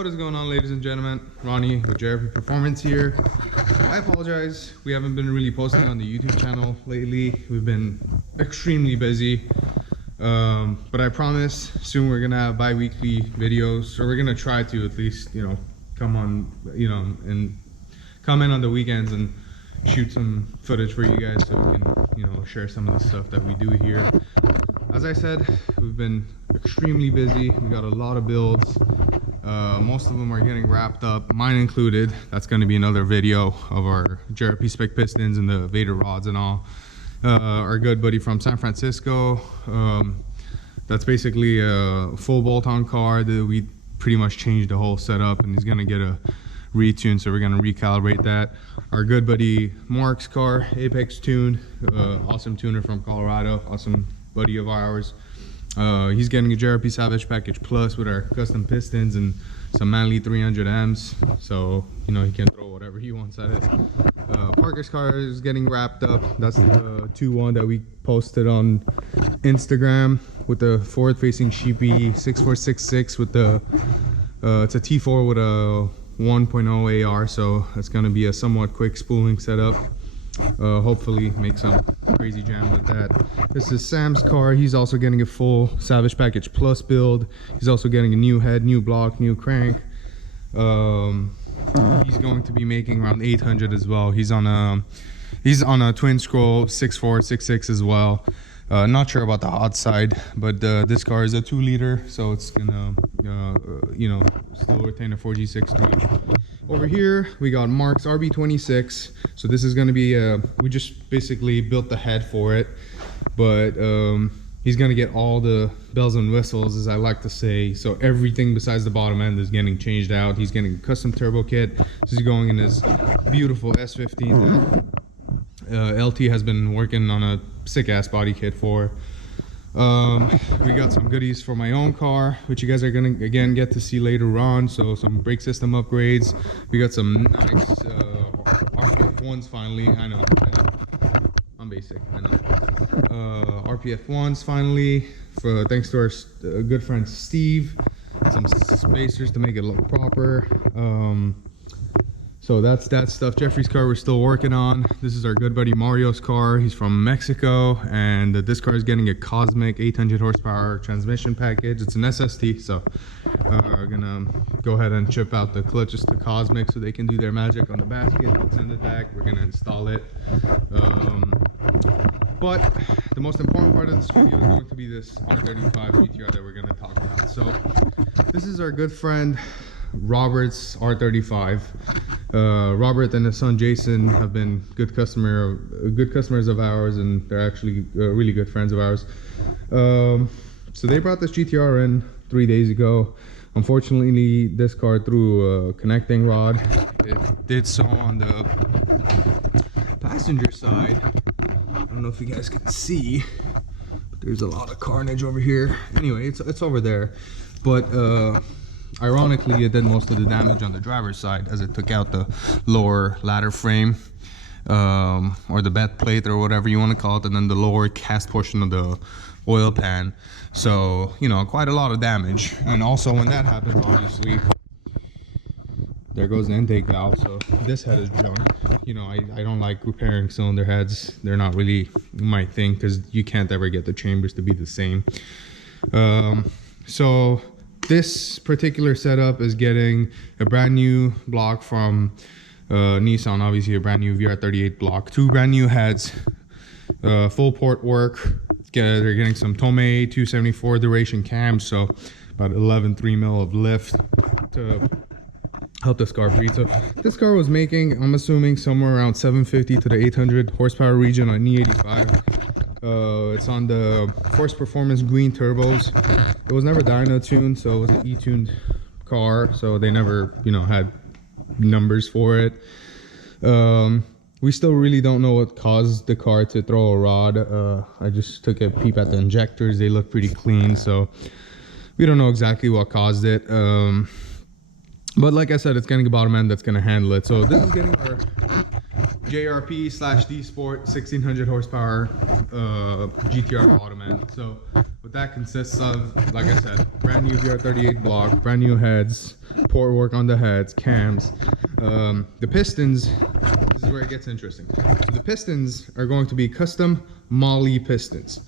What is going on, ladies and gentlemen? Ronnie with JRP Performance here. I apologize, we haven't been really posting on the YouTube channel lately. We've been extremely busy, but I promise soon we're gonna have bi-weekly videos, or we're gonna try to at least, come on, and come in on the weekends and shoot some footage for you guys so we can, share some of the stuff that we do here. As I said, we've been extremely busy. We got a lot of builds. Most of them are getting wrapped up, mine included. That's going to be another video of our JRP spec pistons and the Vader rods and all. Our good buddy from San Francisco, that's basically a full bolt-on car that we pretty much changed the whole setup, and he's going to get a retune, so we're going to recalibrate that. Our good buddy Mark's car, Apex Tune, awesome tuner from Colorado, awesome buddy of ours. He's getting a JRP Savage Package Plus with our custom pistons and some Manly 300Ms, so he can throw whatever he wants at it. Parker's car is getting wrapped up. That's the 2-1 that we posted on Instagram with the forward facing sheepy 6466 with the it's a T4 with a 1.0 AR, so it's going to be a somewhat quick spooling setup. Hopefully make some crazy jam with that. This is Sam's car. He's also getting a full Savage Package Plus build. He's also getting a new head, new block, new crank. He's going to be making around 800 as well. He's on a twin scroll 6466 as well. Not sure about the hot side, but this car is a 2-liter, so it's gonna still retain a 4G63. Over here we got Mark's RB26. So this is gonna be we just basically built the head for it, but he's gonna get all the bells and whistles, as I like to say. So everything besides the bottom end is getting changed out. He's getting a custom turbo kit. This is going in his beautiful S15 that LT has been working on a sick ass body kit for. We got some goodies for my own car, which you guys are gonna again get to see later on. So some brake system upgrades. We got some nice RPF ones finally. I know I'm basic, I know. RPF ones finally, thanks to our good friend Steve. Some spacers to make it look proper. So that's that stuff. Jeffrey's car we're still working on. This is our good buddy Mario's car. He's from Mexico, and this car is getting a Cosmic 800 horsepower transmission package. It's an SST, so we're gonna go ahead and chip out the clutches to Cosmic so they can do their magic on the basket. Send it back. We're gonna install it. But the most important part of this video is going to be this R35 GTR that we're gonna talk about. So this is our good friend Robert's R35. Robert and his son Jason have been good customers of ours, and they're actually really good friends of ours. So they brought this GTR in 3 days ago. Unfortunately, this car threw a connecting rod. It did so on the passenger side. I don't know if you guys can see, but there's a lot of carnage over here. Anyway, it's over there, but ironically, it did most of the damage on the driver's side, as it took out the lower ladder frame, or the bed plate, or whatever you want to call it, and then the lower cast portion of the oil pan. So, quite a lot of damage. And also when that happens, obviously, there goes the intake valve. So this head is junk. I don't like repairing cylinder heads. They're not really my thing, because you can't ever get the chambers to be the same. So this particular setup is getting a brand new block from Nissan, obviously a brand new VR38 block, 2 brand new heads, full port work. They're getting some Tomei 274 duration cams, so about 11.3 mil of lift to help this car breathe. So this car was making, I'm assuming, somewhere around 750 to the 800 horsepower region on E85. It's on the Force Performance green turbos. It was never dyno tuned, so it was an E-tuned car, so they never had numbers for it. We still really don't know what caused the car to throw a rod. I just took a peep at the injectors. They look pretty clean, so we don't know exactly what caused it. But like I said, it's getting a bottom end that's going to handle it. So this is getting our JRP/D Sport 1600 horsepower GTR bottom end. So what that consists of, like I said, brand new VR38 block, brand new heads, support work on the heads, cams. The pistons, this is where it gets interesting. So the pistons are going to be custom Molly pistons.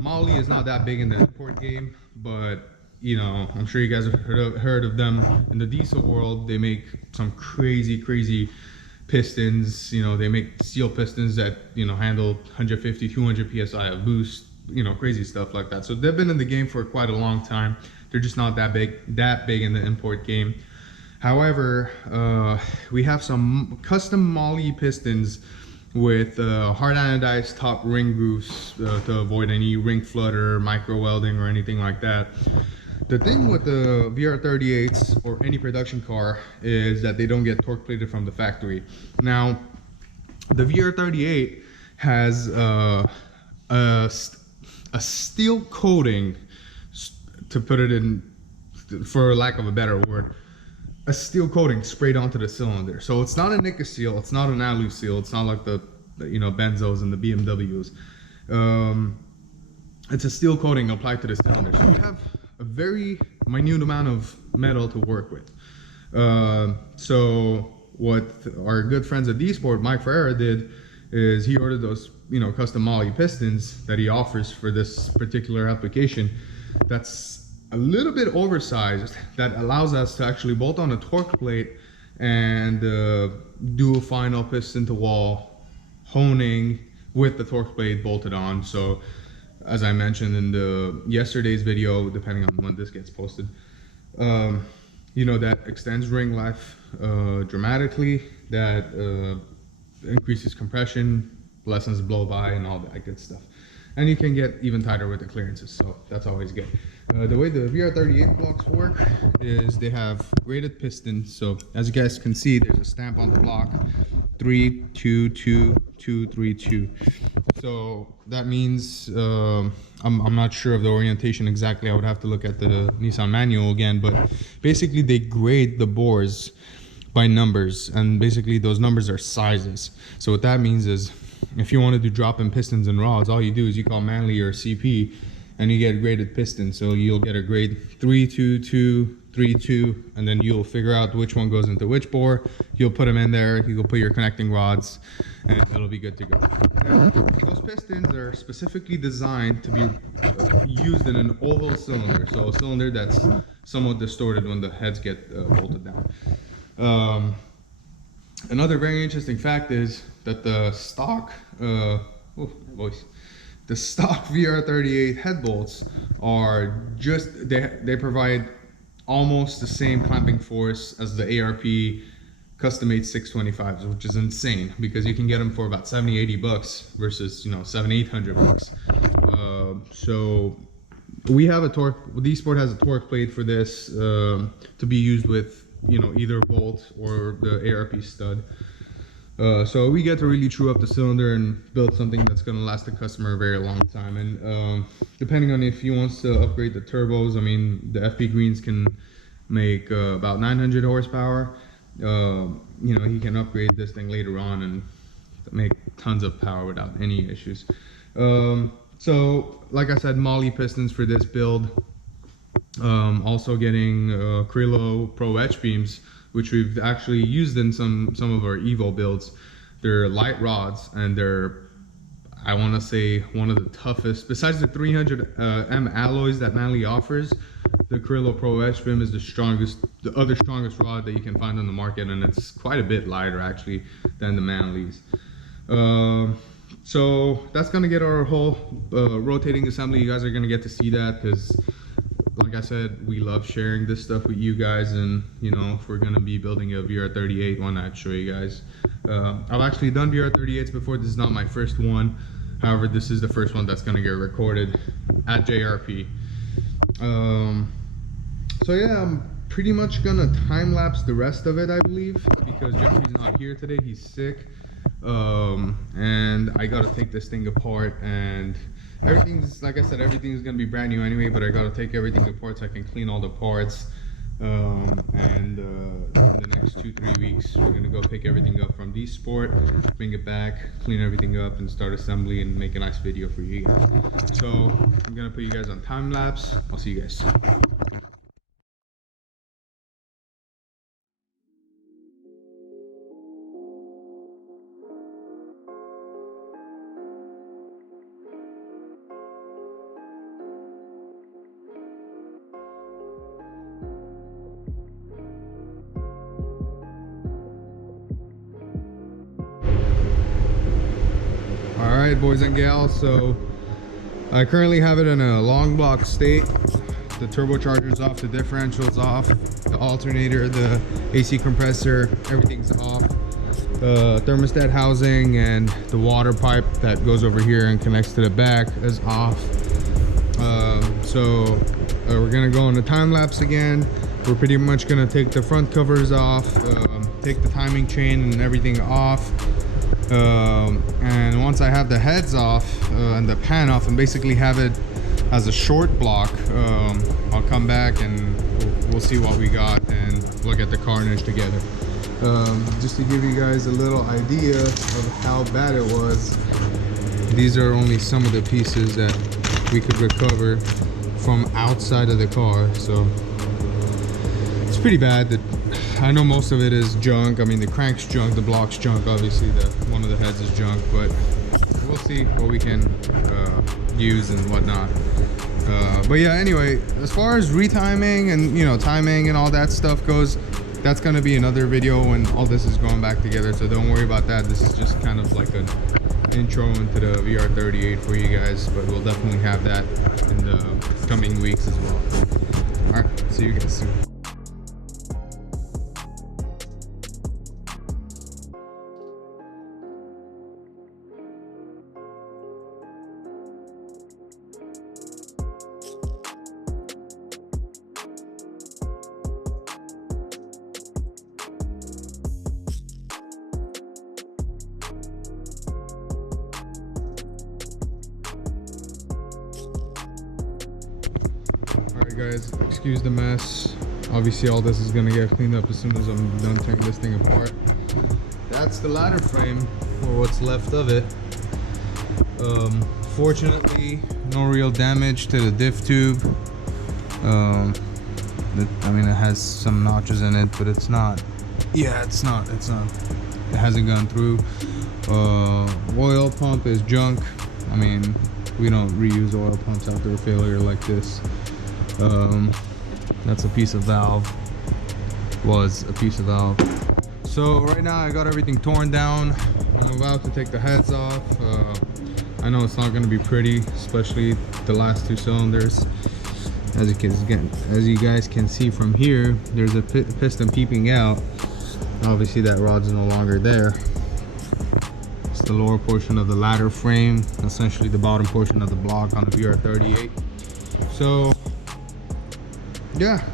Molly is not that big in the import game, but you know, I'm sure you guys have heard of them in the diesel world. They make some crazy pistons. You know, they make steel pistons that, you know, handle 150, 200 psi of boost, you know, crazy stuff like that. So they've been in the game for quite a long time. They're just not that big in the import game. However, we have some custom Molly pistons with hard anodized top ring grooves to avoid any ring flutter, micro welding, or anything like that. The thing with the VR38s or any production car is that they don't get torque plated from the factory. Now, the VR38 has a steel coating, to put it in, for lack of a better word, a steel coating sprayed onto the cylinder. So it's not a nickel seal, it's not an alu seal, it's not like the you know, Benzos and the BMWs. It's a steel coating applied to the cylinder. So you have a very minute amount of metal to work with. So what our good friends at D-Sport, Mike Ferreira, did is he ordered those, you know, custom Molly pistons that he offers for this particular application. That's a little bit oversized, that allows us to actually bolt on a torque plate and do a final piston to wall honing with the torque plate bolted on. So as I mentioned in the yesterday's video, depending on when this gets posted, you know, that extends ring life dramatically, that increases compression, lessens blow by, and all that good stuff. And you can get even tighter with the clearances, so that's always good. The way the VR38 blocks work is they have graded pistons. So as you guys can see, there's a stamp on the block, 3 2 2 2 3 2. So that means I'm not sure of the orientation exactly. I would have to look at the Nissan manual again, but basically they grade the bores by numbers, and basically those numbers are sizes. So what that means is, if you want to do drop-in pistons and rods, all you do is you call Manley or CP and you get graded pistons. So you'll get a grade 3 2 2 3 2, and then you'll figure out which one goes into which bore. You'll put them in there, you'll put your connecting rods, and it'll be good to go. Now, those pistons are specifically designed to be used in an oval cylinder, so a cylinder that's somewhat distorted when the heads get bolted down. Another very interesting fact is that the stock the stock VR38 head bolts are just, they provide almost the same clamping force as the ARP custom-made 625s, which is insane because you can get them for about 70-80 bucks versus, you know, 700-800 bucks. So we have a torque, D-Sport has a torque plate for this to be used with, you know, either bolt or the ARP stud. So we get to really true up the cylinder and build something that's going to last the customer a very long time. And depending on if he wants to upgrade the turbos, I mean, the FP Greens can make about 900 horsepower. You know, he can upgrade this thing later on and make tons of power without any issues. So like I said, Molly pistons for this build. Also getting Krillo PROH-BEAMs, which we've actually used in some of our Evo builds. They're light rods, and they're, I want to say, one of the toughest. Besides the 300 alloys that Manley offers, the Krillo PROH-BEAM is the other strongest rod that you can find on the market, and it's quite a bit lighter actually than the Manleys. So that's gonna get our whole rotating assembly. You guys are gonna get to see that because, like I said, we love sharing this stuff with you guys, and you know, if we're gonna be building a VR38, why not show you guys? I've actually done VR38s before. This is not my first one. However, this is the first one that's gonna get recorded at JRP. So yeah, I'm pretty much gonna time lapse the rest of it, I believe, because Jeffrey's not here today. He's sick, and I gotta take this thing apart, and everything's, like I said, everything's gonna be brand new anyway, but I gotta take everything apart so I can clean all the parts. And in the next 2-3 weeks, we're gonna go pick everything up from D-Sport, bring it back, clean everything up, and start assembly and make a nice video for you guys. So I'm gonna put you guys on time lapse. I'll see you guys soon. boys and gals, so I currently have it in a long block state. The turbocharger's off, the differential's off, the alternator, the AC compressor, everything's off. The thermostat housing and the water pipe that goes over here and connects to the back is off. We're gonna go on the time lapse again. We're pretty much gonna take the front covers off, take the timing chain and everything off. And once I have the heads off and the pan off and basically have it as a short block, I'll come back and we'll see what we got and look at the carnage together. Just to give you guys a little idea of how bad it was, these are only some of the pieces that we could recover from outside of the car, so it's pretty bad. That I know most of it is junk. I mean, the crank's junk, the block's junk, obviously one of the heads is junk, but we'll see what we can use and whatnot. But yeah, anyway, as far as retiming and, you know, timing and all that stuff goes, that's going to be another video when all this is going back together, so don't worry about that. This is just kind of like an intro into the VR38 for you guys, but we'll definitely have that in the coming weeks as well. All right, see you guys soon. Alright guys, excuse the mess. Obviously all this is gonna get cleaned up as soon as I'm done tearing this thing apart. That's the ladder frame, or what's left of it. Fortunately, no real damage to the diff tube. I mean, it has some notches in it, but it's not. Yeah, it's not. It hasn't gone through. Oil pump is junk. I mean, we don't reuse oil pumps after a failure like this. That's a piece of valve. Was a piece of valve. So right now I got everything torn down. I'm about to take the heads off. I know it's not going to be pretty, especially the last two cylinders. As you guys can see from here, there's a piston peeping out. Obviously that rod's no longer there. It's the lower portion of the ladder frame, essentially the bottom portion of the block on the VR38. So yeah,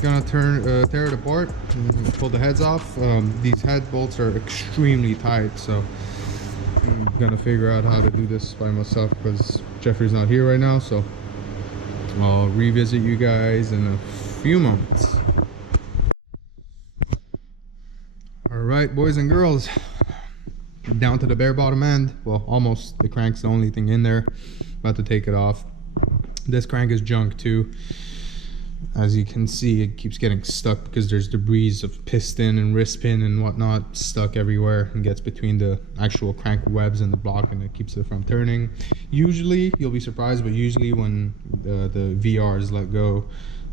gonna tear it apart and pull the heads off. These head bolts are extremely tight, so I'm gonna figure out how to do this by myself because Jeffrey's not here right now. So I'll revisit you guys in a few moments. All right, boys and girls, down to the bare bottom end. Well, almost. The crank's the only thing in there. About to take it off. This crank is junk too. As you can see, it keeps getting stuck because there's debris of piston and wrist pin and whatnot stuck everywhere and gets between the actual crank webs and the block, and it keeps it from turning. Usually, you'll be surprised, but usually when the VRs let go,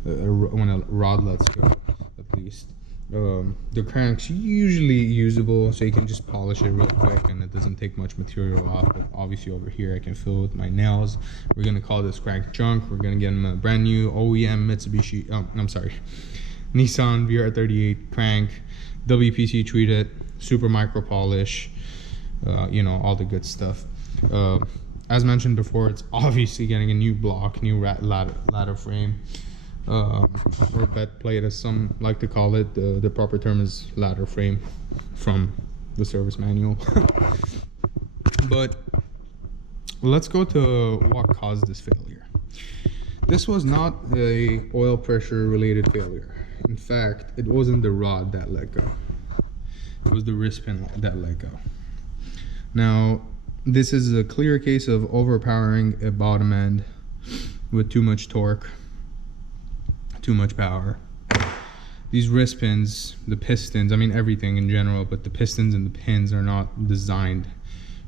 when a rod lets go, at least, the crank's usually usable, so you can just polish it real quick and it doesn't take much material off. But obviously over here I can fill with my nails. We're gonna call this crank junk. We're gonna get him a brand new OEM Mitsubishi, Nissan VR38 crank, WPC treated, super micro polish, you know, all the good stuff. As mentioned before, it's obviously getting a new block, new ladder frame, or bed plate as some like to call it. The proper term is ladder frame from the service manual. But let's go to what caused this failure. This was not a oil pressure related failure. In fact, it wasn't the rod that let go. It was the wrist pin that let go. Now, this is a clear case of overpowering a bottom end with too much torque, too much power. These wrist pins, the pistons, I mean everything in general, but the pistons and the pins are not designed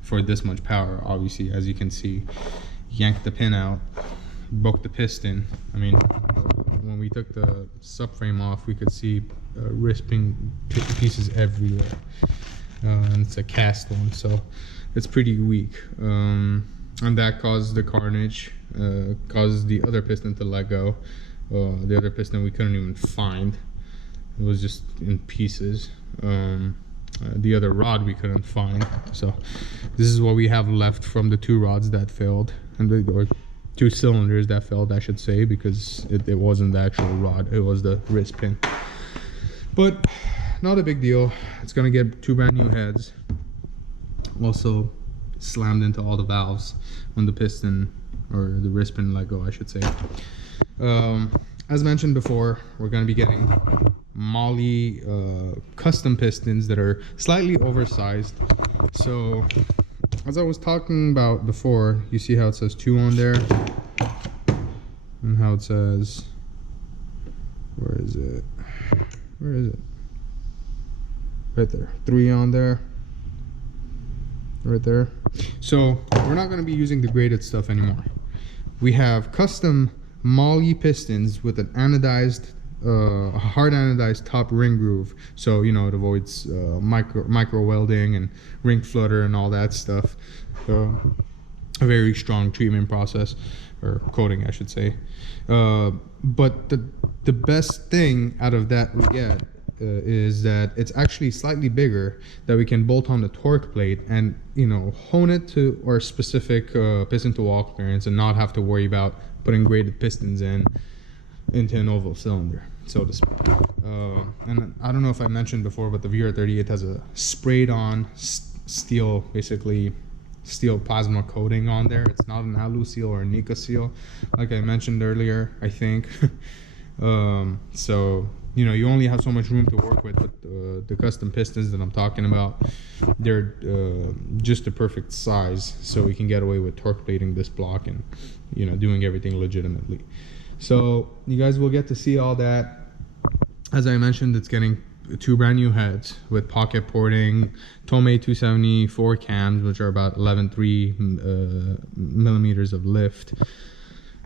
for this much power. Obviously, as you can see, yank the pin out, broke the piston. I mean, when we took the subframe off, we could see wrist pin pieces everywhere. And it's a cast one, so it's pretty weak, and that caused the carnage, caused the other piston to let go. The other piston we couldn't even find. It was just in pieces. The other rod we couldn't find. So this is what we have left from the 2 rods that failed, and or 2 cylinders that failed, I should say, because it wasn't the actual rod, it was the wrist pin. But not a big deal. It's gonna get 2 brand new heads. Also slammed into all the valves when the piston, or the wrist pin, let go, I should say. As mentioned before, we're going to be getting Molly custom pistons that are slightly oversized. So as I was talking about before, you see how it says 2 on there, and how it says, where is it, right there, 3 on there, right there. So we're not going to be using the graded stuff anymore. We have custom Molly pistons with an anodized, hard anodized top ring groove, so you know it avoids micro welding and ring flutter and all that stuff. A very strong treatment process, or coating, I should say. But the best thing out of that we get is that it's actually slightly bigger, that we can bolt on the torque plate and, you know, hone it to our specific piston to wall clearance, and not have to worry about putting graded pistons into an oval cylinder, so to speak. And I don't know if I mentioned before, but the VR38 has a sprayed on steel, basically steel plasma coating on there. It's not an alu seal or a Nika seal, like I mentioned earlier, I think. So you know, you only have so much room to work with, but the custom pistons that I'm talking about, they're just the perfect size, so we can get away with torque plating this block and, you know, doing everything legitimately. So you guys will get to see all that. As I mentioned, it's getting 2 brand new heads with pocket porting, Tomei 274 cams, which are about 11.3 millimeters of lift.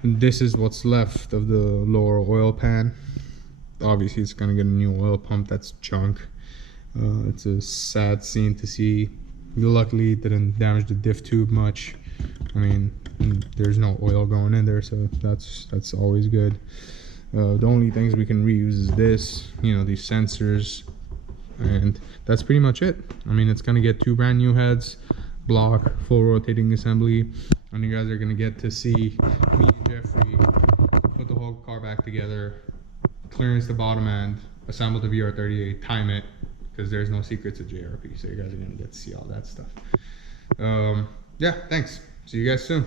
And this is what's left of the lower oil pan. Obviously it's gonna get a new oil pump. That's junk. It's a sad scene to see. Luckily it didn't damage the diff tube much. I mean, there's no oil going in there, so that's always good. The only things we can reuse is this, you know, these sensors, and that's pretty much it. I mean, it's gonna get 2 brand new heads, block, full rotating assembly, and you guys are gonna get to see me and Jeffrey put the whole car back together, clearance the bottom end, assemble the VR38, time it, because there's no secrets at JRP, so you guys are gonna get to see all that stuff. Yeah, thanks. See you guys soon.